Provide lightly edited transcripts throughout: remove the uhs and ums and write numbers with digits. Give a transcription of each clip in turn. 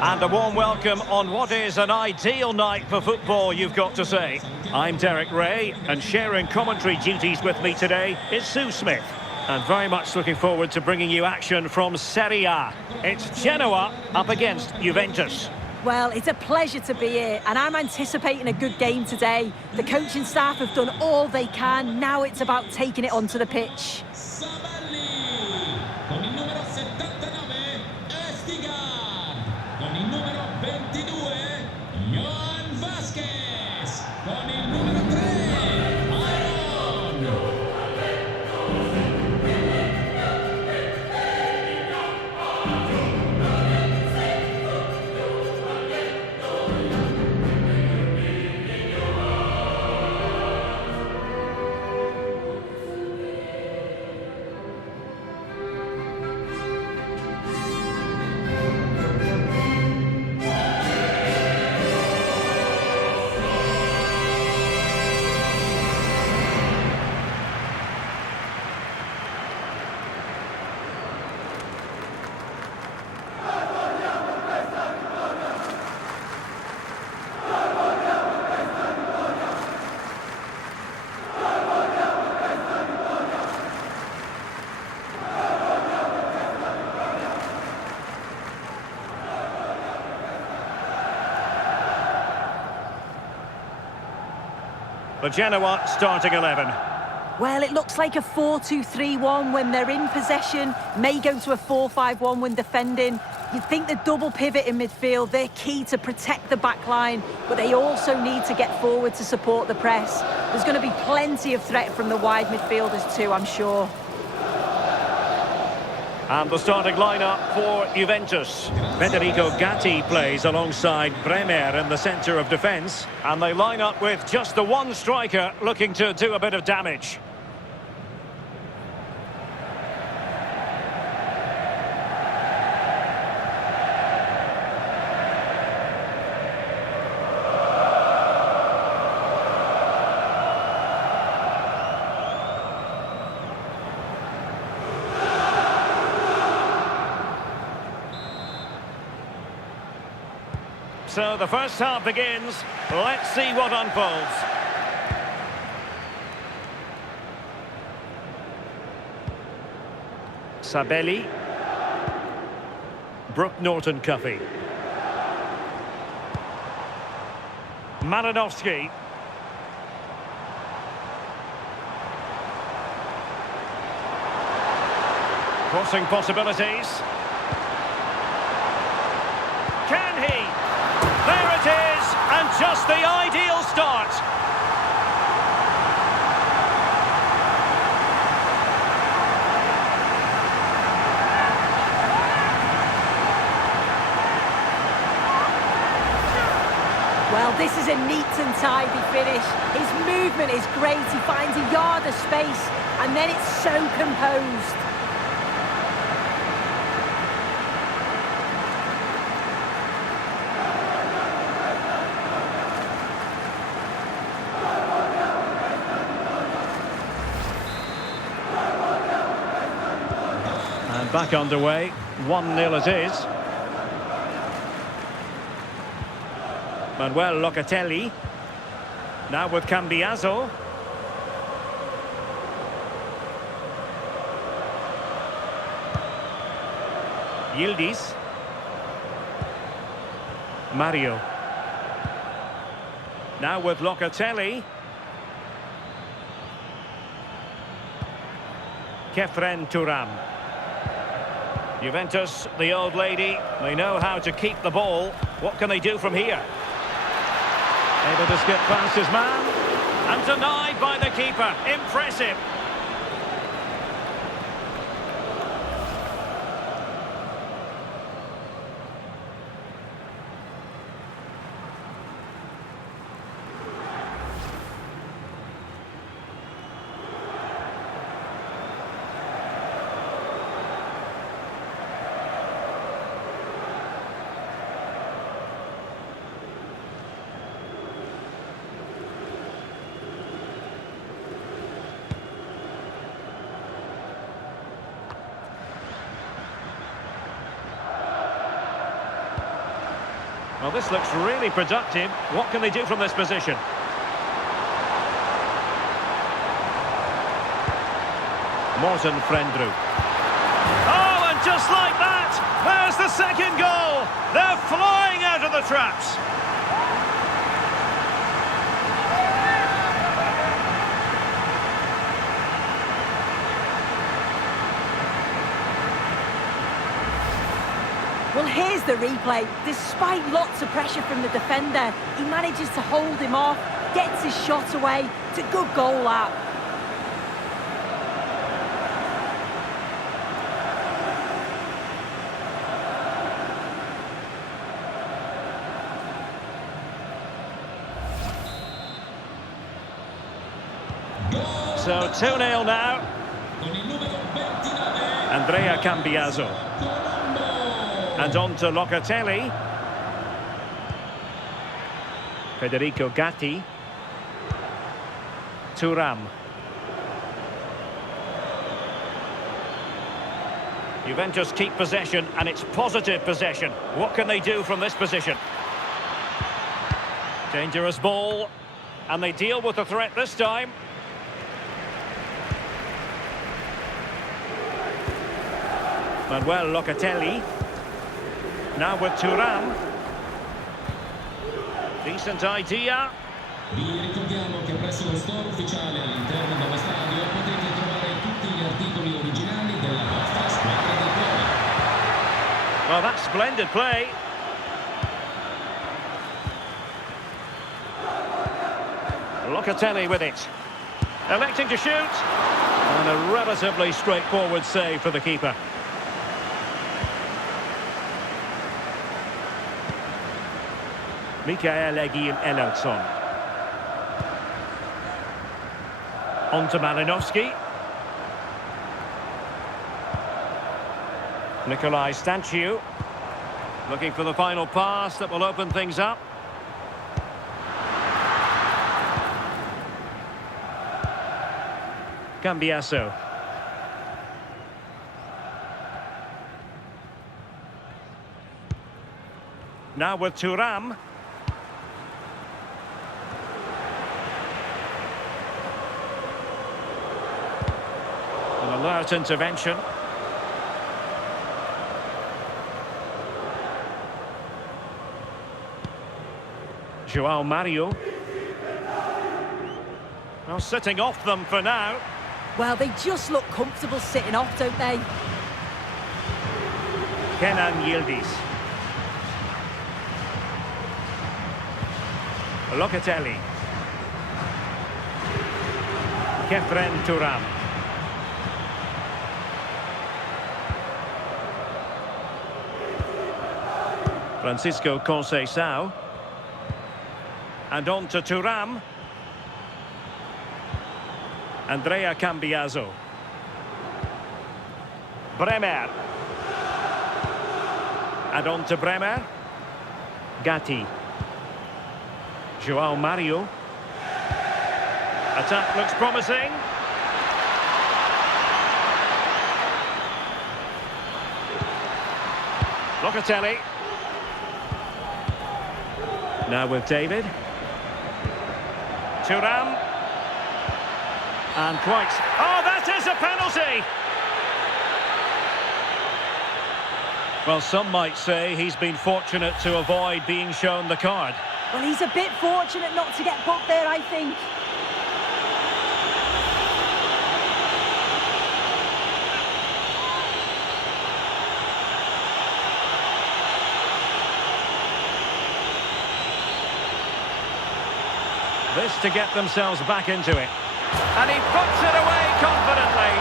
And a warm welcome on what is an ideal night for football, you've got to say. I'm Derek Ray, and sharing commentary duties with me today is Sue Smith. And very much looking forward to bringing you action from Serie A. It's Genoa up against Juventus. Well, it's a pleasure to be here, and I'm anticipating a good game today. The coaching staff have done all they can. Now it's about taking it onto the pitch. The Genoa starting 11. Well, it looks like a 4-2-3-1 when they're in possession. May go to a 4-5-1 when defending. You'd think the double pivot in midfield, they're key to protect the back line, but they also need to get forward to support the press. There's going to be plenty of threat from the wide midfielders too, I'm sure. And the starting lineup for Juventus. Federico Gatti plays alongside Bremer in the centre of defence. And they line up with just the one striker looking to do a bit of damage. So the first half begins. Let's see what unfolds. Sabelli. Brooke Norton-Cuffy. Malinovsky. Crossing possibilities. Can he? There it is, and just the ideal start. Well, this is a neat and tidy finish. His movement is great. He finds a yard of space, and then it's so composed. And back underway, 1-0 it is. Manuel Locatelli. Now with Cambiaso. Yildiz. Mario. Now with Locatelli. Kefren Turam. Juventus, the old lady, they know how to keep the ball. What can they do from here? Able to skip past his man. And denied by the keeper. Impressive. Well, this looks really productive. What can they do from this position? Morten Frendrup. Oh, and just like that, there's the second goal. They're flying out of the traps. Well, here's the replay. Despite lots of pressure from the defender, he manages to hold him off, gets his shot away. It's a good goal, that. So 2-0 now. Andrea Cambiaso. And on to Locatelli. Federico Gatti. Thuram. Juventus keep possession, and it's positive possession. What can they do from this position? Dangerous ball. And they deal with the threat this time. Manuel Locatelli. Now with Thuram. Decent idea. Vi ricordiamo che presso lo store ufficiale all'interno dello stadio potete trovare tutti gli articoli originali della vostra squadra del cuore. Well, that's splendid play. Locatelli with it. Electing to shoot. And a relatively straightforward save for the keeper. Mikael Egil Ellertsson. On to Malinowski. Nikolai Stanciu. Looking for the final pass that will open things up. Cambiaso. Now with Thuram. An alert intervention. João Mario. Well, sitting off them for now. Well, they just look comfortable sitting off, don't they? Kenan Yildiz. Locatelli. Kefren Thuram. Francisco Conceição. And on to Thuram. Andrea Cambiaso. Bremer. And on to Bremer. Gatti. João Mario. Attack looks promising. Locatelli. Now with David. Thuram. And quite... Oh, that is a penalty! Well, some might say he's been fortunate to avoid being shown the card. Well, he's a bit fortunate not to get booked there, I think. This to get themselves back into it. And he puts it away confidently.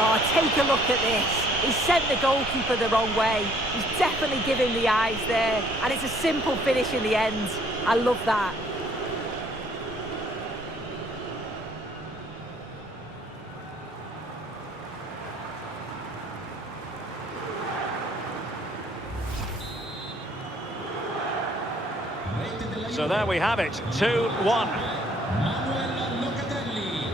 Oh, take a look at this. He sent the goalkeeper the wrong way. He's definitely giving the eyes there. And it's a simple finish in the end. I love that. So there we have it, 2-1. Manuel Locatelli.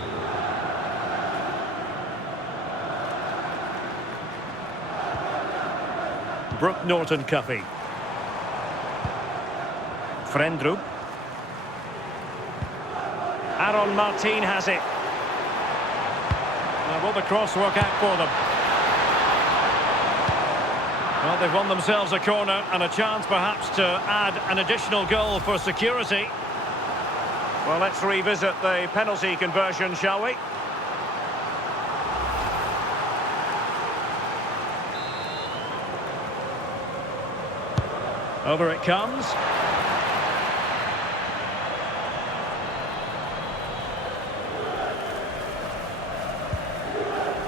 Brooke Norton-Cuffy. Frendrup. Aaron Martin has it. Now, will the cross work out for them? Well, they've won themselves a corner and a chance perhaps to add an additional goal for security. Well, let's revisit the penalty conversion, shall we? Over it comes.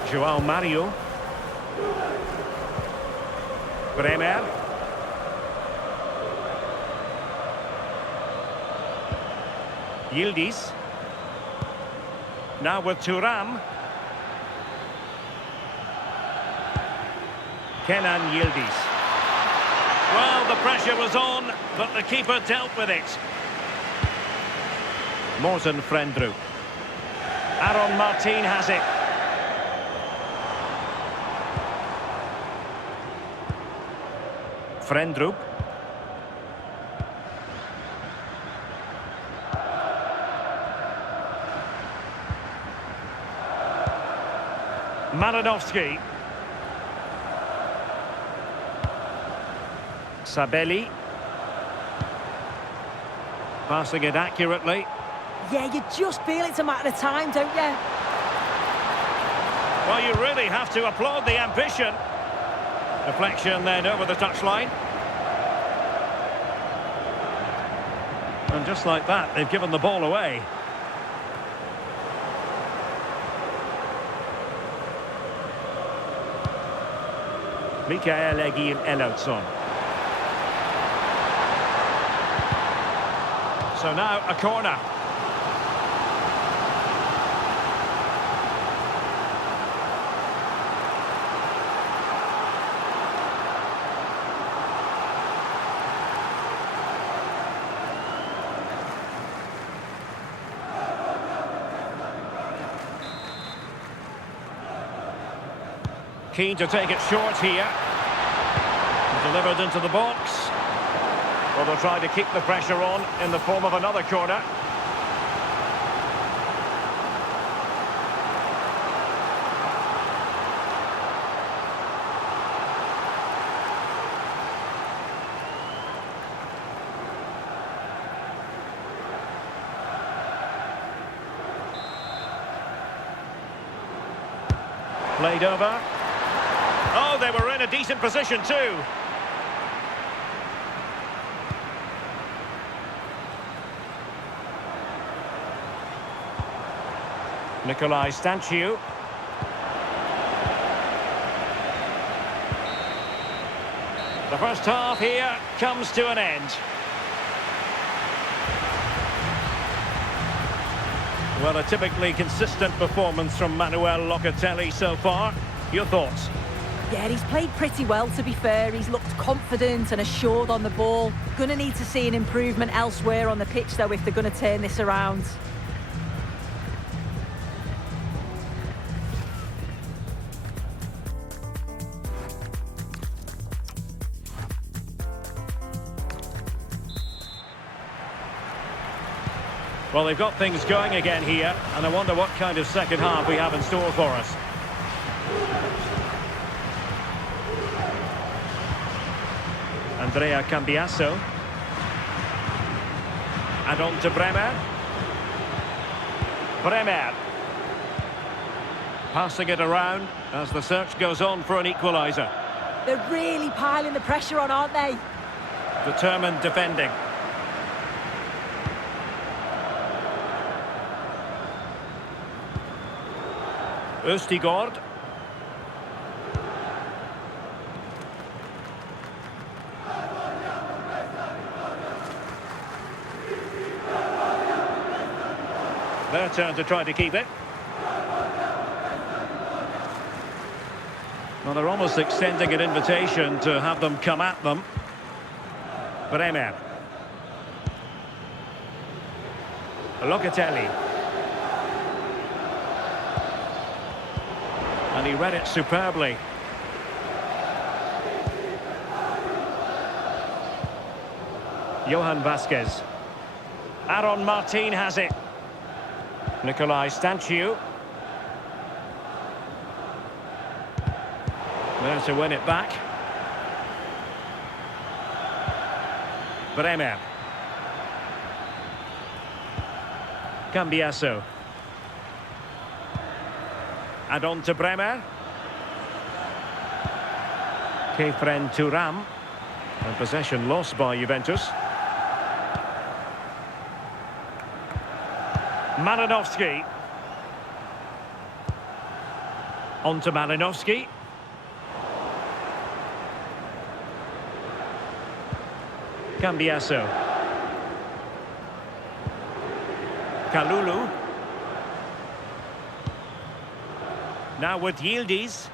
João Mario. Bremer. Yildiz. Now with Thuram. Kenan Yildiz. Well, the pressure was on, but the keeper dealt with it. Morten Frendrup. Aaron Martin has it. Frendrup. Malinovsky. Sabelli. Passing it accurately. Yeah, you just feel it's a matter of time, don't you? Well, you really have to applaud the ambition. Deflection then over the touchline. And just like that, they've given the ball away. Mikael Egil Elautsson. So now a corner. Keen to take it short here. Delivered into the box. Well, they'll try to keep the pressure on in the form of another corner. Played over. Oh, they were in a decent position too. Nicolai Stanciu. The first half here comes to an end. Well, a typically consistent performance from Manuel Locatelli so far. Your thoughts? Yeah, he's played pretty well, to be fair. He's looked confident and assured on the ball. Going to need to see an improvement elsewhere on the pitch, though, if they're going to turn this around. Well, they've got things going again here, and I wonder what kind of second half we have in store for us. Andrea Cambiasso. And on to Bremer. Bremer. Passing it around as the search goes on for an equaliser. They're really piling the pressure on, aren't they? Determined defending. Østigård. Their turn to try to keep it. Well, they're almost extending an invitation to have them come at them. Bremer. Locatelli. And he read it superbly. Johan Vasquez. Aaron Martin has it. Nicolai Stanciu. There to win it back. Bremer. Cambiasso. And on to Bremer. Kefren Thuram. And possession lost by Juventus. Malinovsky. On to Malinovsky. Cambiasso. Kalulu. Now with Yildiz.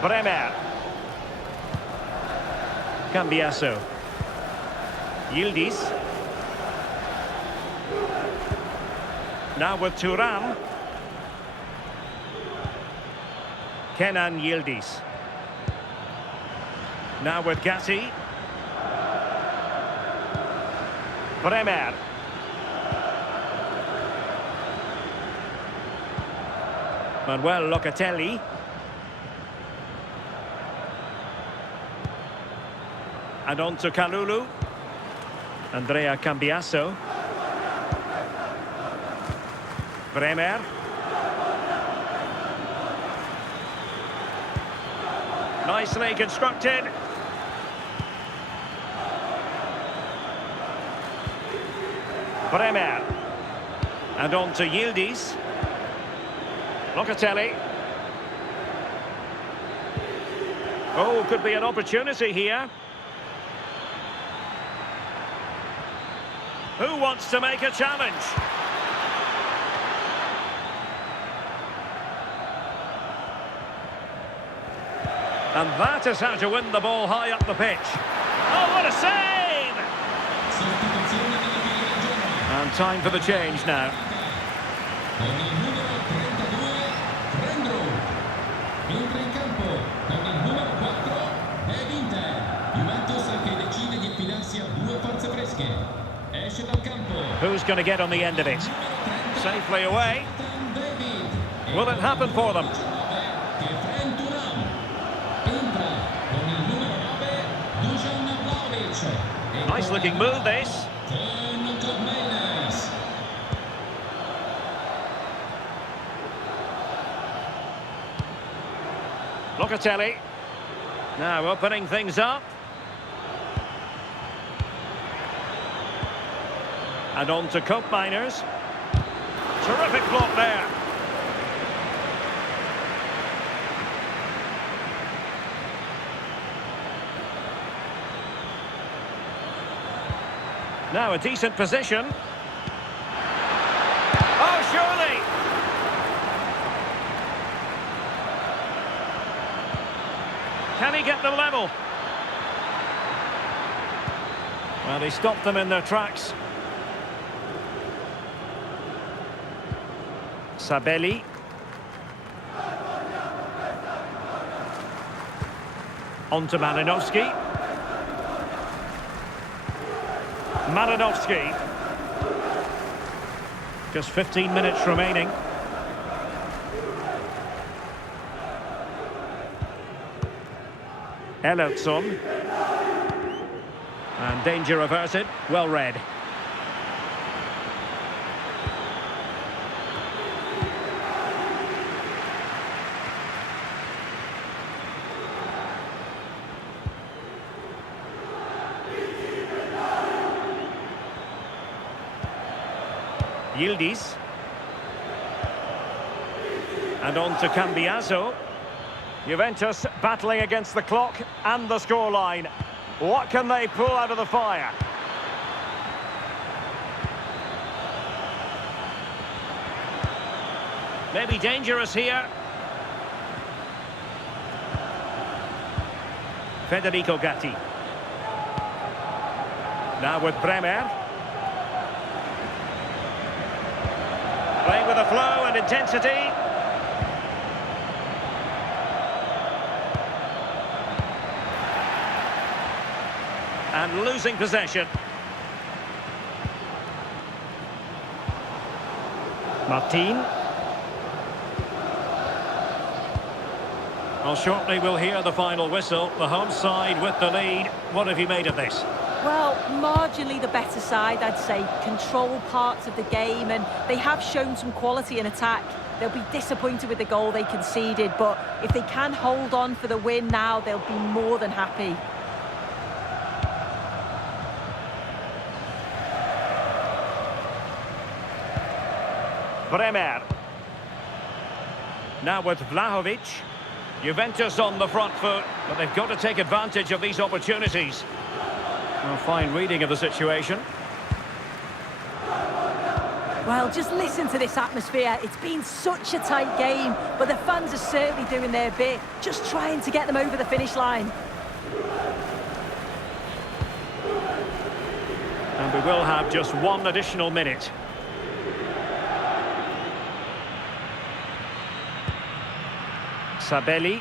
Bremer. Cambiasso. Yildiz. Now with Thuram. Kenan Yildiz. Now with Gatti. Bremer. Manuel Locatelli. And on to Kalulu. Andrea Cambiasso. Bremer. Nicely constructed. Bremer. And on to Yildiz. Locatelli. Oh, could be an opportunity here. Who wants to make a challenge? And that is how to win the ball high up the pitch. Oh, what a save! And time for the change now. Con il numero 32, entra in campo con il numero 4, Juventus che decide di affidarsi a due forze fresche. Esce dal campo. Who's going to get on the end of it? Safely away. Will it happen for them? Nice looking move, this. Locatelli. Now opening things up. And on to Cope Miners. Terrific block there. Now a decent position. Oh, surely! Can he get them level? Well, he stopped them in their tracks. Sabelli. On to Malinovsky. Malinovsky. Just 15 minutes remaining. Ellertson. And danger averted. Well read. Yildiz. And on to Cambiasso. Juventus battling against the clock and the scoreline. What can they pull out of the fire? Maybe dangerous here. Federico Gatti. Now with Bremer. Playing with a flow and intensity. And losing possession. Martin. Well, shortly we'll hear the final whistle. The home side with the lead. What have you made of this? Well, marginally the better side, I'd say. Control parts of the game, and they have shown some quality in attack. They'll be disappointed with the goal they conceded, but if they can hold on for the win now, they'll be more than happy. Bremer. Now with Vlahovic. Juventus on the front foot, but they've got to take advantage of these opportunities. Well, fine reading of the situation. Well, just listen to this atmosphere. It's been such a tight game, but the fans are certainly doing their bit, just trying to get them over the finish line. And we will have just one additional minute. Sabelli.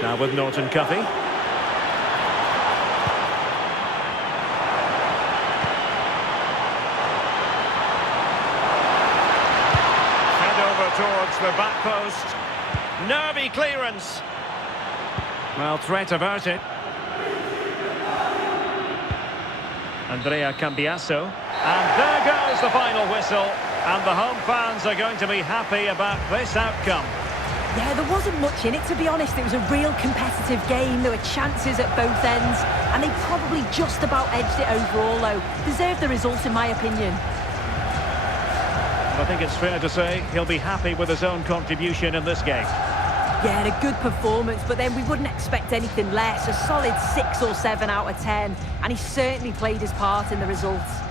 Now with Norton Cuffy. Head over towards the back post. Nervy clearance. Well, threat averted. Andrea Cambiasso. And there goes the final whistle. And the home fans are going to be happy about this outcome. Yeah, there wasn't much in it, to be honest. It was a real competitive game. There were chances at both ends, and they probably just about edged it overall, though. Deserved the result, in my opinion. I think it's fair to say he'll be happy with his own contribution in this game. Yeah, a good performance, but then we wouldn't expect anything less. A solid 6 or 7 out of 10, and he certainly played his part in the results.